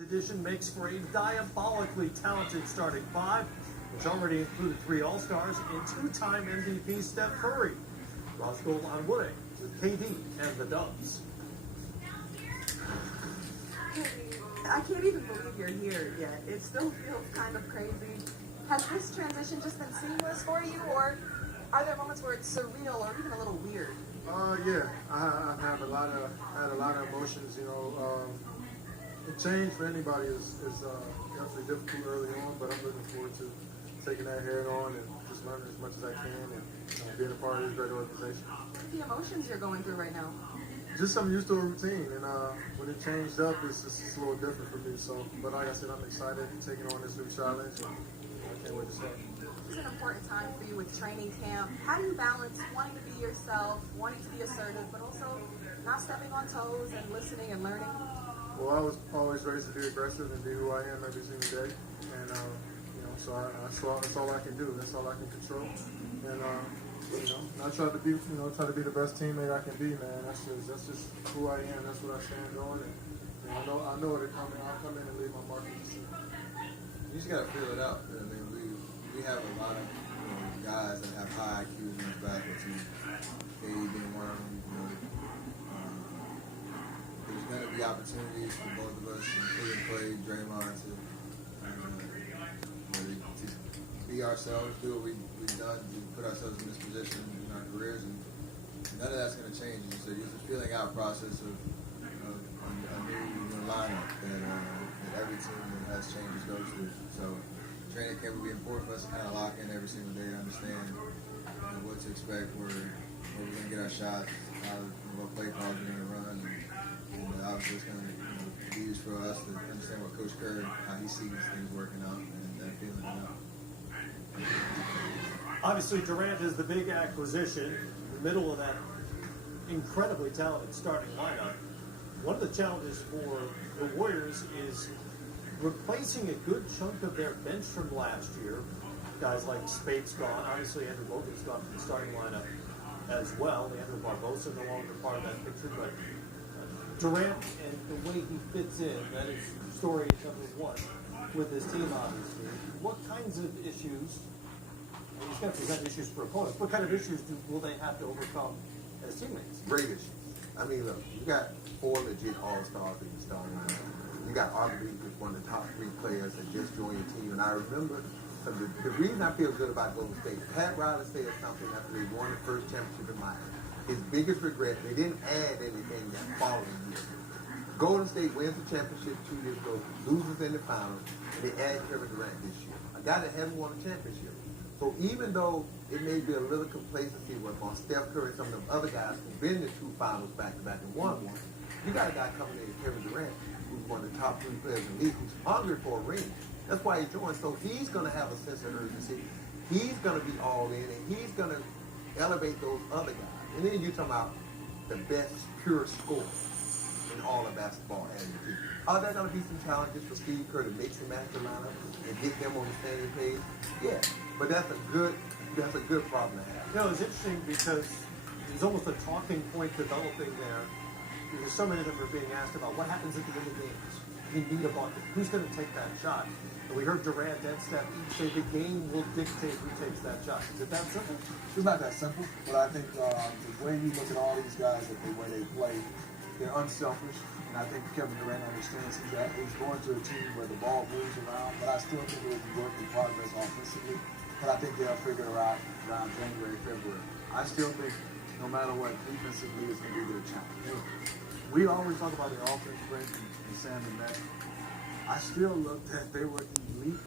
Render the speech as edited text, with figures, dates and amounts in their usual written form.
Edition makes for a diabolically talented starting five, which already included 3 All-Stars and 2-time MVP Steph Curry. Ross Gold on Wooding with KD and the Dubs. I can't even believe you're here yet. It still feels kind of crazy. Has this transition just been seamless for you, or are there moments where it's surreal or even a little weird? Yeah, I have had a lot of emotions. The change for anybody is definitely difficult early on, but I'm looking forward to taking that head on and just learning as much as I can and being a part of this great organization. What are the emotions you're going through right now? Just I'm used to a routine, and when it changed up, it's a little different for me. So, but like I said, I'm excited taking on this new challenge, and I can't wait to start. It's an important time for you with training camp. How do you balance wanting to be yourself, wanting to be assertive, but also not stepping on toes and listening and learning? Well, I was always raised to be aggressive and be who I am every single day, and so that's all I can do. That's all I can control, and I try to be the best teammate I can be, man. That's just who I am. That's what I stand on, and I know it'll come in. I'll come in and leave my mark on the scene. You just gotta feel it out. I mean, we have a lot of guys that have high IQs in this basketball team. KD being one of them. There's gonna be opportunities for both of us, including Clay, Draymond, to be ourselves, do what we've done, to put ourselves in this position in our careers, and none of that's going to change. So it's a feeling out process of a new lineup that every team that has changes goes through. So training camp will be important for us to kind of lock in every single day to understand what to expect, where we're going to get our shots, what play calls we're going to run, and obviously it's going to be used for us to understand what Coach Kerr, how he sees things working out, and that feeling out. Obviously, Durant is the big acquisition in the middle of that incredibly talented starting lineup. One of the challenges for the Warriors is replacing a good chunk of their bench from last year. Guys like Spade's gone. Obviously, Andrew Bogut's gone from the starting lineup as well. Andrew Barbosa no longer part of that picture, but Durant and the way he fits in, that is story number one with his team, obviously. What kinds of issues, and he's going to present issues for opponents, what kind of issues will they have to overcome as teammates? Great issues. I mean, look, you got 4 legit all-stars in the starting lineup. You got arguably one of the top 3 players that just joined your team. And I remember the reason I feel good about Golden State, Pat Riley said something after they won the first championship in Miami. His biggest regret, they didn't add anything that following year. Golden State wins the championship 2 years ago, loses in the finals, and they add Kevin Durant this year. A guy that hasn't won a championship. So even though it may be a little complacency with Steph Curry and some of them other guys who've been to 2 finals back-to-back and won one, you got a guy coming in, Kevin Durant, who's one of the top 3 players in the league, who's hungry for a ring. That's why he joined. So he's going to have a sense of urgency. He's going to be all in, and he's going to elevate those other guys. And then you're talking about the best pure scorer in all of basketball as a team. Are there going to be some challenges for Steve Kerr to mix and match the lineup and get them on the same page? Yeah, but that's a good problem to have. It's interesting because there's almost a talking point developing there because so many of them are being asked about what happens at the end of games. You need a bucket. Who's going to take that shot? And we heard Durant and Steph each say the game will dictate who takes that shot. Is it that simple? It's not that simple, but I think the way you look at all these guys, the way they play, they're unselfish, and I think Kevin Durant understands that. He's going to a team where the ball moves around, but I still think it will be work in progress offensively. But I think they'll figure it out around January, February. I still think no matter what, defensively is going to be their challenge. We always talk about the offense break and Sam and Matt. I still looked at they were elite